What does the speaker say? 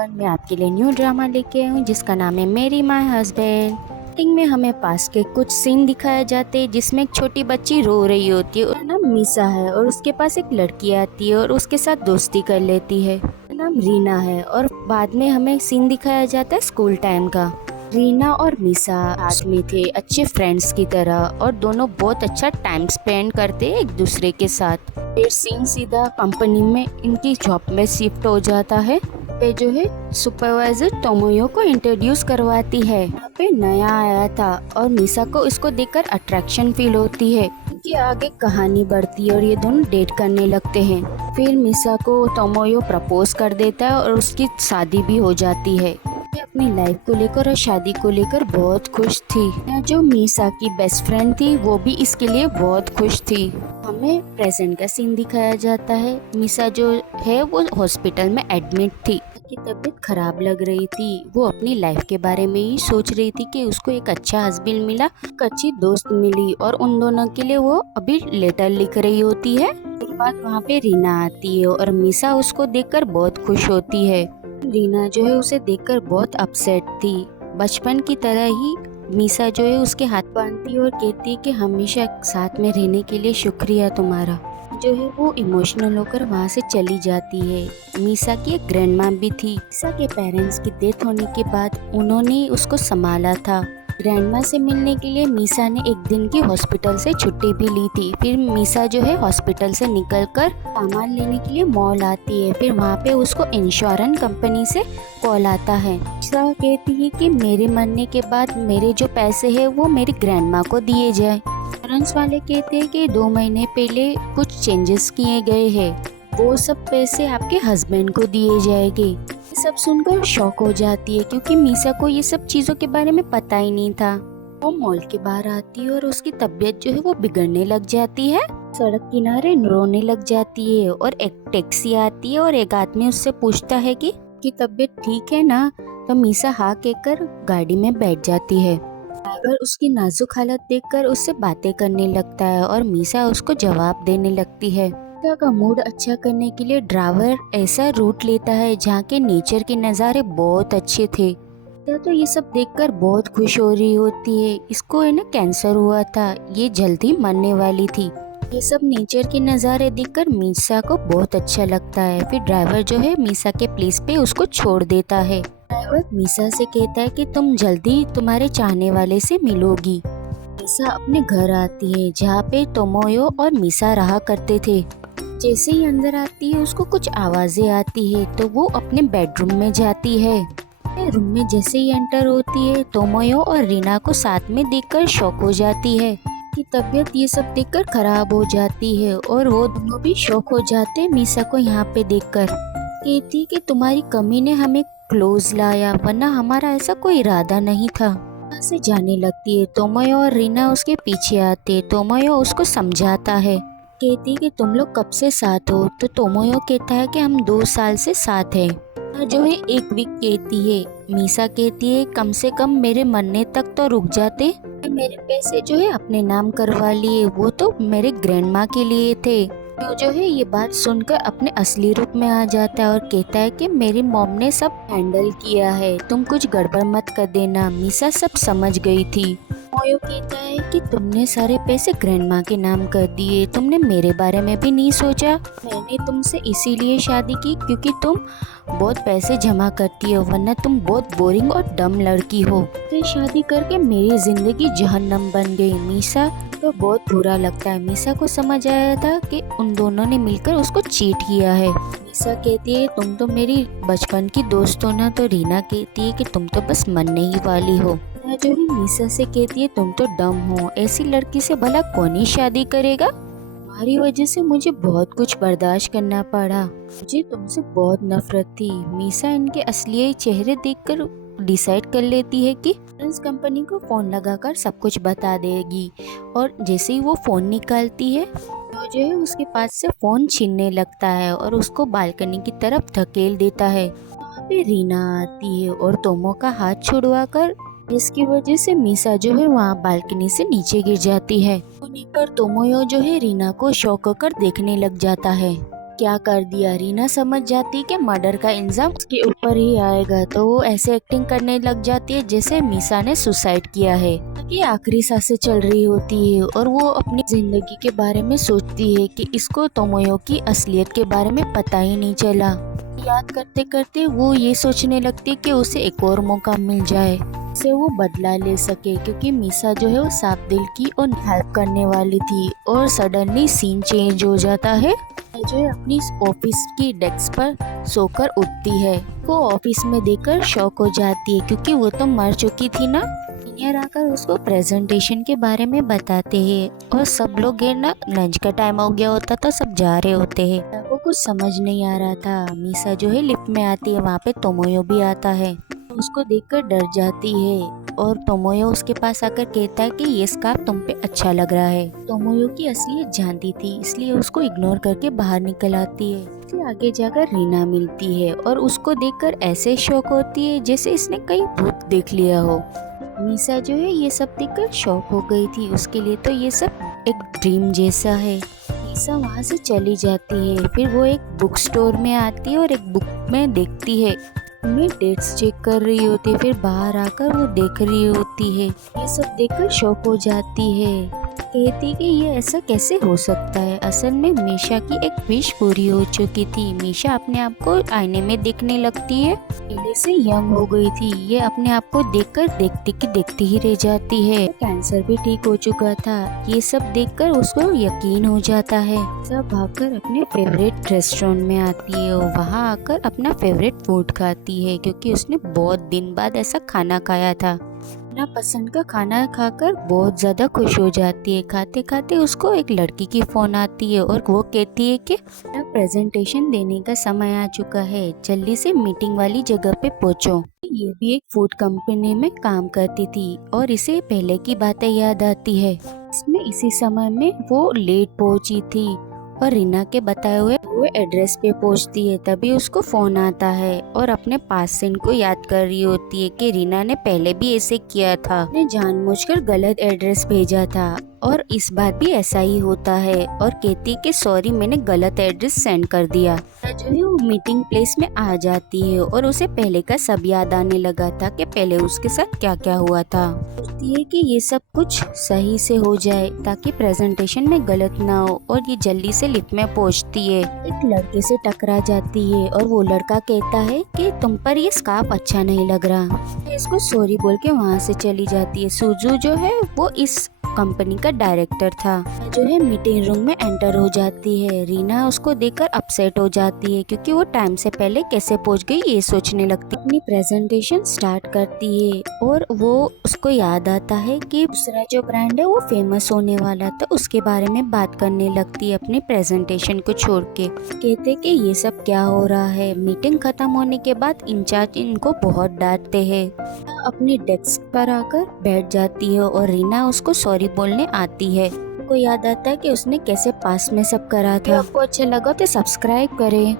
Everyone, मैं आपके लिए न्यू ड्रामा लेके आई हूँ जिसका नाम है मेरी माय हस्बैंड। स्टार्टिंग में हमें पास के कुछ सीन दिखाए जाते हैं जिसमें एक छोटी बच्ची रो रही होती है। उसका नाम मीसा है और उसके पास एक लड़की आती है और उसके साथ दोस्ती कर लेती है। उसका नाम रीना है। और बाद में हमें सीन दिखाया जाता है स्कूल टाइम का। रीना और मीसा साथ में थे, अच्छे फ्रेंड्स की तरह, और दोनों बहुत अच्छा टाइम स्पेंड करते एक दूसरे के साथ। फिर सीन सीधा कंपनी में इनकी जॉब में शिफ्ट हो जाता है। पे जो है सुपरवाइजर टोमोयो को इंट्रोड्यूस करवाती है। यहाँ पे नया आया था और मीसा को इसको देखकर अट्रैक्शन फील होती है। इनकी आगे कहानी बढ़ती है और ये दोनों डेट करने लगते हैं। फिर मीसा को टोमोयो प्रपोज कर देता है और उसकी शादी भी हो जाती है। मैं अपनी लाइफ को लेकर और शादी को लेकर बहुत खुश थी। जो मीसा की बेस्ट फ्रेंड थी वो भी इसके लिए बहुत खुश थी। हमें प्रेजेंट का सीन दिखाया जाता है। मीसा जो है वो हॉस्पिटल में एडमिट थी। की तबीयत खराब लग रही थी। वो अपनी लाइफ के बारे में ही सोच रही थी कि उसको एक अच्छा हस्बैंड मिला, एक अच्छी दोस्त मिली और उन दोनों के लिए वो अभी लेटर लिख रही होती है। उसके बाद वहाँ पे रीना आती है और मीसा उसको देखकर बहुत खुश होती है। रीना जो है उसे देखकर बहुत अपसेट थी। बचपन की तरह ही मीसा जो है उसके हाथ बांधती है और कहती है कि हमेशा साथ में रहने के लिए शुक्रिया तुम्हारा। जो है वो इमोशनल होकर वहाँ से चली जाती है। मीसा की एक ग्रैंड माँ भी थी। मीसा के पेरेंट्स की डेथ होने के बाद उन्होंने उसको संभाला था। ग्रैंड माँ से मिलने के लिए मीसा ने एक दिन की हॉस्पिटल से छुट्टी भी ली थी। फिर मीसा जो है हॉस्पिटल से निकलकर सामान लेने के लिए मॉल आती है। फिर वहाँ पे उसको इंश्योरेंस कंपनी से कॉल आता है। मीसा कहती है कि मेरे मरने के बाद मेरे जो पैसे है वो मेरी ग्रैंड माँ को दिए जाए। इंश्योरेंस वाले कहते हैं कि 2 महीने पहले कुछ चेंजेस किए गए हैं, वो सब पैसे आपके हस्बैंड को दिए जाएंगे। ये सब सुनकर शॉक हो जाती है क्योंकि मीसा को ये सब चीजों के बारे में पता ही नहीं था। वो मॉल के बाहर आती है और उसकी तबीयत जो है वो बिगड़ने लग जाती है। सड़क किनारे रोने लग जाती है और एक टैक्सी आती है और एक आदमी उससे पूछता है कि तबीयत ठीक है ना। तो मीसा हाँ कहकर गाड़ी में बैठ जाती है। ड्राइवर उसकी नाजुक हालत देखकर उससे बातें करने लगता है और मीसा उसको जवाब देने लगती है। मीसा का मूड अच्छा करने के लिए ड्राइवर ऐसा रूट लेता है जहाँ के नेचर के नज़ारे बहुत अच्छे थे। तो ये सब देखकर बहुत खुश हो रही होती है। इसको है ना कैंसर हुआ था, ये जल्दी मरने वाली थी। ये सब नेचर के नज़ारे देखकर मीसा को बहुत अच्छा लगता है। फिर ड्राइवर जो है मीसा के प्लेस पे उसको छोड़ देता है। ड्राइवर मीसा से कहता है कि तुम जल्दी तुम्हारे चाहने वाले से मिलोगी। मीसा अपने घर आती है जहाँ पे टोमोयो और मीसा रहा करते थे। जैसे ही अंदर आती है उसको कुछ आवाजें आती है तो वो अपने बेडरूम में जाती है। रूम में जैसे ही एंटर होती है टोमोयो और रीना को साथ में देखकर शॉक हो जाती है कि तबीयत ये सब देखकर खराब हो जाती है और वो दोनों भी शॉक हो जाते हैं मीसा को यहाँ पे देखकर। कहती कि तुम्हारी कमी ने हमें क्लोज लाया, वरना हमारा ऐसा कोई इरादा नहीं था। यहाँ से जाने लगती है। टोमोयो और रीना उसके पीछे आते। टोमोयो उसको समझाता है, कहती कि तुम लोग कब से साथ हो। तो टोमोयो कहता है कि हम 2 साल से साथ हैं। जो है 1 वीक कहती है। मीसा कहती है कम से कम मेरे मरने तक तो रुक जाते। मेरे पैसे जो है अपने नाम करवा लिए, वो तो मेरे ग्रैंड माँ के लिए थे। तो जो है ये बात सुनकर अपने असली रूप में आ जाता है और कहता है कि मेरी मॉम ने सब हैंडल किया है, तुम कुछ गड़बड़ मत कर देना। मीसा सब समझ गई थी। मोयो कहता है कि तुमने सारे पैसे ग्रैंड माँ के नाम कर दिए, तुमने मेरे बारे में भी नहीं सोचा। मैंने तुमसे इसीलिए शादी की क्योंकि तुम बहुत पैसे जमा करती हो, वरना तुम बहुत बोरिंग और डम लड़की हो। फिर शादी करके मेरी जिंदगी जहन्नम बन गई। मीसा तो बहुत बुरा लगता है। मीसा को समझ आया था कि उन दोनों ने मिलकर उसको चीट किया है। मीसा कहती है तुम तो मेरी बचपन की दोस्त हो ना। तो रीना कहती है कि तुम तो बस मरने ही वाली हो। जो है मीसा से कहती है तुम तो डम हो, ऐसी लड़की से भला कौन ही शादी करेगा। तुम्हारी वजह से मुझे बहुत कुछ बर्दाश्त करना पड़ा। मुझे तुमसे बहुत नफरत थी। मीसा इनके असली चेहरे देखकर डिसाइड कर लेती है कि इंश्योरेंस कंपनी को फोन लगाकर सब कुछ बता देगी। और जैसे ही वो फोन निकालती है तो जो है उसके पास से फोन छीनने लगता है और उसको बालकनी की तरफ धकेल देता है। वहाँ पे रीना आती है और टोमो का हाथ छुड़वाकर, इसकी वजह से मीसा जो है वहाँ बालकनी से नीचे गिर जाती है। पर टोमोयो जो है रीना को शौक होकर देखने लग जाता है। क्या कर दिया। रीना समझ जाती है कि मर्डर का इल्जाम उसके ऊपर ही आएगा, तो वो ऐसे एक्टिंग करने लग जाती है जैसे मीसा ने सुसाइड किया है। कि आखिरी सांसें चल रही होती है और वो अपनी जिंदगी के बारे में सोचती है कि इसको तोमोयो की असलियत के बारे में पता ही नहीं चला। याद करते करते वो ये सोचने लगती है कि उसे एक और मौका मिल जाए से वो बदला ले सके, क्योंकि मीसा जो है वो साफ दिल की और हेल्प करने वाली थी। और सडनली सीन चेंज हो जाता है। जो है अपनी ऑफिस की डेस्क पर सोकर उठती है। वो ऑफिस में देखकर शॉक हो जाती है, क्योंकि वो तो मर चुकी थी ना। सीनियर आकर उसको प्रेजेंटेशन के बारे में बताते हैं और सब लोग है ना, लंच का टाइम हो गया होता था, सब जा रहे होते हैं। वो कुछ समझ नहीं आ रहा था। मीसा जो है लिफ्ट में आती है, वहाँ पे तोमोयो भी आता है। उसको देखकर डर जाती है और तोमोयो उसके पास आकर कहता है कि ये स्कार्फ तुम पे अच्छा लग रहा है। तोमोयो की असलियत जानती थी, इसलिए उसको इग्नोर करके बाहर निकल आती है। फिर आगे जाकर रीना मिलती है और उसको देखकर ऐसे शौक होती है जैसे इसने कहीं भूत देख लिया हो। मीसा जो है ये सब देखकर शॉक हो गई थी। उसके लिए तो ये सब एक ड्रीम जैसा है। मीसा वहाँ से चली जाती है। फिर वो एक बुक स्टोर में आती है और एक बुक में देखती है, में डेट्स चेक कर रही होती है। फिर बाहर आकर वो देख रही होती है। ये सब देखकर शॉक हो जाती है। कहती कि ये ऐसा कैसे हो सकता है। असल में मीशा की एक विश पूरी हो चुकी थी। मीशा अपने आप को आईने में देखने लगती है। पहले से यंग हो गई थी। ये अपने आप को देखकर देखती ही रह जाती है। कैंसर भी ठीक हो चुका था। ये सब देखकर उसको यकीन हो जाता है। सब भागकर अपने फेवरेट रेस्टोरेंट में आती है और वहाँ आकर अपना फेवरेट फूड खाती है, क्योंकि उसने बहुत दिन बाद ऐसा खाना खाया था। अपना पसंद का खाना खाकर बहुत ज्यादा खुश हो जाती है। खाते खाते उसको एक लड़की की फोन आती है और वो कहती है कि प्रेजेंटेशन देने का समय आ चुका है, जल्दी से मीटिंग वाली जगह पे पहुंचो। ये भी एक फूड कंपनी में काम करती थी और इसे पहले की बातें याद आती है। इसमें इसी समय में वो लेट पहुंची थी और रीना के बताए हुए वो एड्रेस पे पहुंचती है। तभी उसको फोन आता है और अपने पास सीन को याद कर रही होती है कि रीना ने पहले भी ऐसे किया था, ने जानबूझकर गलत एड्रेस भेजा था और इस बार भी ऐसा ही होता है। और कहती कि सॉरी, मैंने गलत एड्रेस सेंड कर दिया। जो है वो मीटिंग प्लेस में आ जाती है और उसे पहले का सब याद आने लगा था कि पहले उसके साथ क्या क्या हुआ था। सोचती है कि ये सब कुछ सही से हो जाए ताकि प्रेजेंटेशन में गलत ना हो। और ये जल्दी से लिफ्ट में पहुंचती है। एक लड़के से टकरा जाती है और वो लड़का कहता है कि तुम पर ये स्कार्फ अच्छा नहीं लग रहा। इसको सॉरी बोल के वहाँ से चली जाती है। सुजू जो है वो इस कंपनी का डायरेक्टर था। जो है मीटिंग रूम में एंटर हो जाती है। रीना उसको देखकर अपसेट हो जाती है, क्योंकि वो टाइम से पहले कैसे पहुंच गई ये सोचने लगती है। अपनी प्रेजेंटेशन स्टार्ट करती है और वो उसको याद आता है कि दूसरा जो ब्रांड है वो फेमस होने वाला, तो उसके बारे में बात करने लगती है अपनी प्रेजेंटेशन को छोड़ के। कहते कि ये सब क्या हो रहा है। मीटिंग खत्म होने के बाद इंचार्ज इनको बहुत डांटते हैं। अपनी डेस्क पर आकर बैठ जाती है और रीना उसको सॉरी बोलने आती है। को याद आता है कि उसने कैसे पास में सब करा था। आपको अच्छा लगा तो सब्सक्राइब करें।